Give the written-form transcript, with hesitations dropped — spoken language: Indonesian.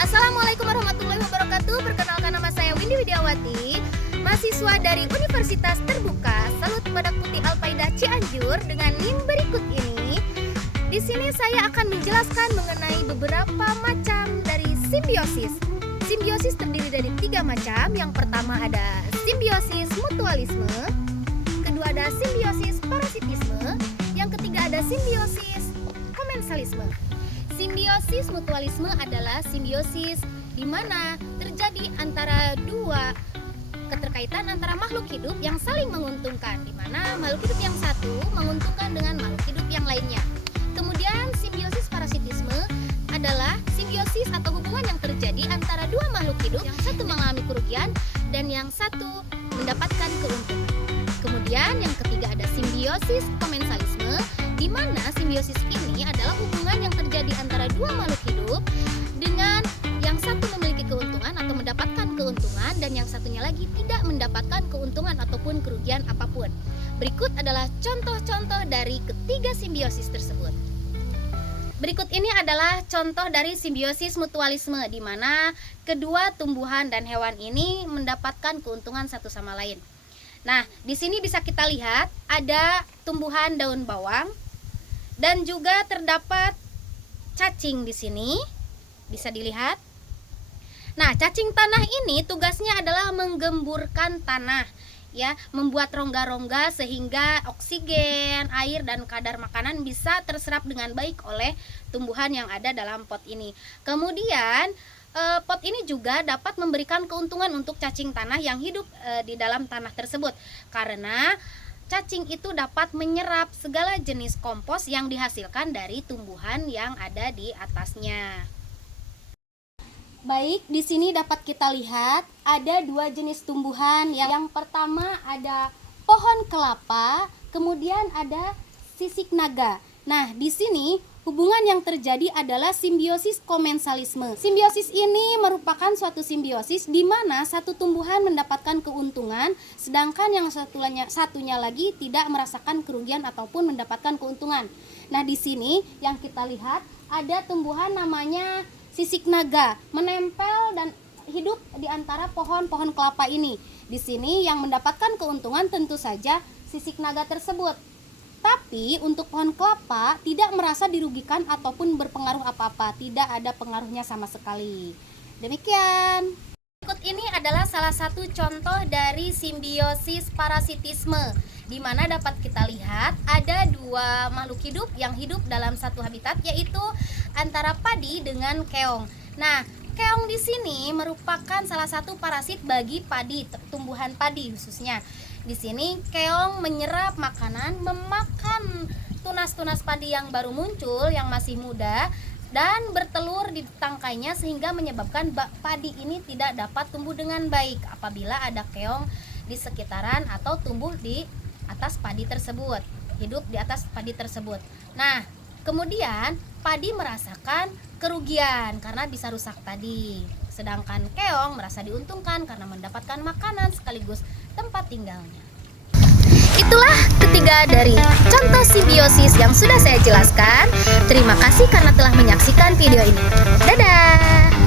Assalamualaikum warahmatullahi wabarakatuh. Perkenalkan, nama saya Windy Widiawati, mahasiswa dari Universitas Terbuka Salut Badak Putih Al-Faedah Cianjur dengan NIM berikut ini. Di sini saya akan menjelaskan mengenai beberapa macam dari simbiosis. Simbiosis terdiri dari 3 macam. Yang pertama ada simbiosis mutualisme, kedua ada simbiosis parasitisme, yang ketiga ada simbiosis komensalisme. Simbiosis mutualisme adalah simbiosis di mana terjadi antara dua keterkaitan antara makhluk hidup yang saling menguntungkan, di mana makhluk hidup yang satu menguntungkan dengan makhluk hidup yang lainnya. Kemudian simbiosis parasitisme adalah simbiosis atau hubungan yang terjadi antara dua makhluk hidup, yang satu mengalami kerugian dan yang satu mendapatkan keuntungan. Kemudian yang ketiga ada simbiosis komensalisme, di mana simbiosis ini adalah hubungan yang terjadi antara dua makhluk hidup dengan yang satu memiliki keuntungan atau mendapatkan keuntungan dan yang satunya lagi tidak mendapatkan keuntungan ataupun kerugian apapun. Berikut adalah contoh-contoh dari ketiga simbiosis tersebut. Berikut ini adalah contoh dari simbiosis mutualisme, di mana kedua tumbuhan dan hewan ini mendapatkan keuntungan satu sama lain. Nah, di sini bisa kita lihat ada tumbuhan daun bawang dan juga terdapat cacing di sini. Bisa dilihat. Nah, cacing tanah ini tugasnya adalah menggemburkan tanah, ya, membuat rongga-rongga sehingga oksigen, air dan kadar makanan bisa terserap dengan baik oleh tumbuhan yang ada dalam pot ini. Kemudian pot ini juga dapat memberikan keuntungan untuk cacing tanah yang hidup di dalam tanah tersebut, karena cacing itu dapat menyerap segala jenis kompos yang dihasilkan dari tumbuhan yang ada di atasnya. Baik, di sini dapat kita lihat ada 2 jenis tumbuhan. Yang pertama ada pohon kelapa, kemudian ada sisik naga. Nah, di sini hubungan yang terjadi adalah simbiosis komensalisme. Simbiosis ini merupakan suatu simbiosis di mana satu tumbuhan mendapatkan keuntungan, sedangkan yang satunya lagi tidak merasakan kerugian ataupun mendapatkan keuntungan. Nah, di sini yang kita lihat ada tumbuhan namanya sisik naga, menempel dan hidup di antara pohon-pohon kelapa ini. Di sini yang mendapatkan keuntungan tentu saja sisik naga tersebut. Tapi untuk pohon kelapa tidak merasa dirugikan ataupun berpengaruh apa-apa, tidak ada pengaruhnya sama sekali. Demikian. Berikut ini adalah salah satu contoh dari simbiosis parasitisme, di mana dapat kita lihat ada 2 makhluk hidup yang hidup dalam satu habitat, yaitu antara padi dengan keong. Nah, keong di sini merupakan salah satu parasit bagi padi, tumbuhan padi khususnya. Di sini keong menyerap makanan, memakan tunas-tunas padi yang baru muncul, yang masih muda, dan bertelur di tangkainya sehingga menyebabkan padi ini tidak dapat tumbuh dengan baik apabila ada keong di sekitaran atau tumbuh di atas padi tersebut, hidup di atas padi tersebut. Nah, kemudian padi merasakan kerugian karena bisa rusak tadi. Sedangkan keong merasa diuntungkan karena mendapatkan makanan sekaligus tempat tinggalnya. Itulah ketiga dari contoh simbiosis yang sudah saya jelaskan. Terima kasih karena telah menyaksikan video ini. Dadah!